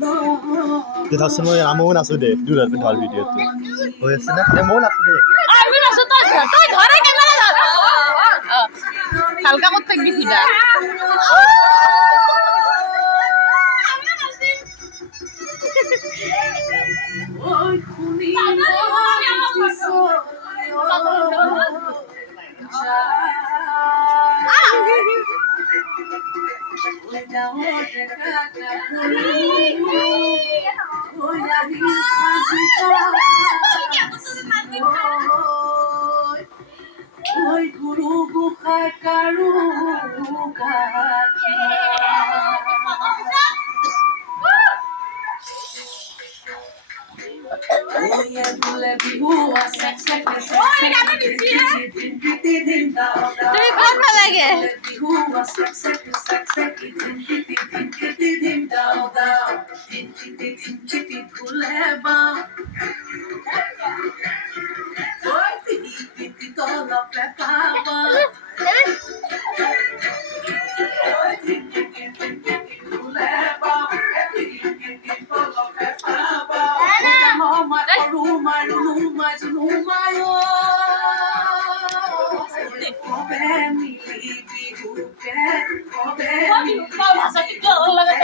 2000 ya amo na so de du la pintal video tu ho ya sina de mo na so de আমি না সুতো তুই ধরে camera ধর হালকা করতে গেছি না ওই খুনি Oi guru buka karu